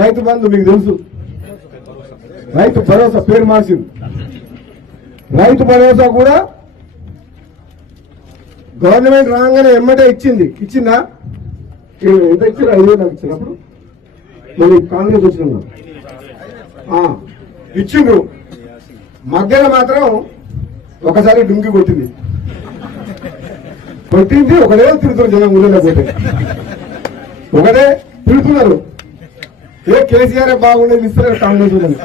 రైతు బంధు మీకు తెలుసు. రైతు భరోసా పేరు మార్చింది. రైతు భరోసా కూడా గవర్నమెంట్ రాగానే ఎమ్మటే ఇచ్చింది. ఇచ్చిందా? ఎంత ఇచ్చారు? ఐదు వేలు నాకు ఇచ్చినప్పుడు మళ్ళీ కాంగ్రెస్ వచ్చిన ఇచ్చిండ్రు. మధ్యలో మాత్రం ఒకసారి డుంగి కొట్టింది. కొట్టింది ఒకటే తిరుగుతున్నారు జనం ఊళ్ళో పోతే. ఒకటే తిరుగుతున్నారు. ఏ కేసీఆర్ బాగుండేది ఇస్తున్నారు కాంగ్రెస్ వాళ్ళని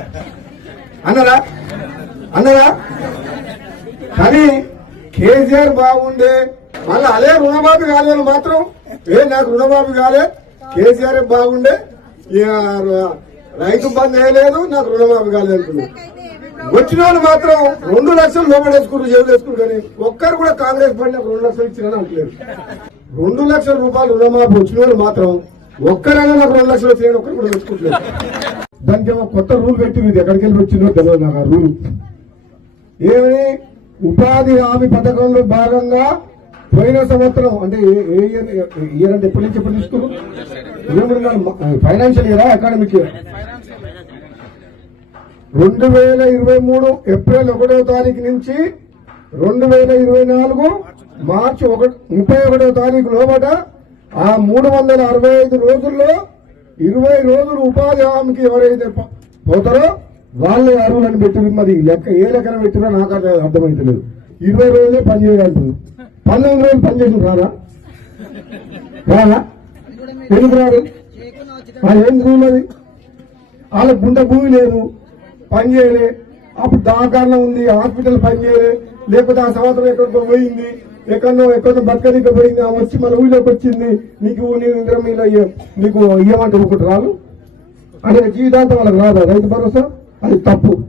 అన్నరా? అన్నరా? కానీ కేసీఆర్ బాగుండే మళ్ళీ అదే రుణమాఫీ కాలేదు మాత్రం ఏ నాకు రుణమాఫీ కాలే. కేసీఆర్ బాగుండే రైతు బంద్ వేయలేదు నాకు రుణమాఫీ కాలేదు వచ్చిన వాళ్ళు మాత్రం రెండు లక్షలు లోపడేసుకున్నారు జేబులు వేసుకున్నారు కానీ ఒక్కరు కూడా కాంగ్రెస్ పడిన రెండు లక్షలు ఇచ్చిన అంటలేరు రెండు లక్షల రూపాయలు రుణమాఫీ వచ్చిన వాళ్ళు మాత్రం ఒక్కరైనా నాకు రెండు లక్షలు వచ్చిన ఒక్కరు కూడా తెచ్చుకుంటలేదు దానికి కొత్త రూల్ పెట్టింది ఇది ఎక్కడికి వెళ్ళి వచ్చిందో తెలియదు నాకు ఆ రూల్. ఏమని? ఉపాధి హామీ పథకంలో భాగంగా పోయిన సంవత్సరం అంటే ఏ- ఏ ఇయర్ ఇయర్ అంటే ఎప్పటి నుంచి ఎప్పుడు తీసుకున్నారు? ఫైనాన్షియల్ ఇయరా అకాడమిక్ ఇయర్ రెండు వేల ఇరవై మూడు ఏప్రిల్ ఒకటో తారీఖు నుంచి రెండు వేల ఇరవై నాలుగు మార్చి ఒకటి ముప్పై ఒకటో తారీఖు లోపల ఆ మూడు వందల అరవై ఐదు రోజుల్లో ఇరవై రోజులు ఉపాధి హామీకి ఎవరైతే పోతారో వాళ్ళే అరువులను పెట్టింది మరి లెక్క ఏ లెక్కన పెట్టిరో నాకు అర్థం అర్థమైతలేదు. ఇరవై రోజులే పని చేయాలంటుంది పంతొమ్మిది రోజులు పనిచేసిన రారా? రారా? ఎందుకు రారు? ఆ ఏం రూల్ అది? వాళ్ళ గుంట భూమి లేదు. పని చేయలే. అప్పుడు దాకాలో ఉంది హాస్పిటల్ పనిచేయలే. లేకపోతే ఆ సంవత్సరం ఎక్కడికో పోయింది. ఎక్కడో ఎక్కడో బతకదిక పోయింది. ఆమె వచ్చి మన ఊళ్ళోకి వచ్చింది. నీకు నేను ఇంద్ర నీకు ఇవ్వమంటే ఒకటి రాదు. అంటే జీవితాంతం వాళ్ళకి రాదా? రైతు భరోసా? అది తప్పు.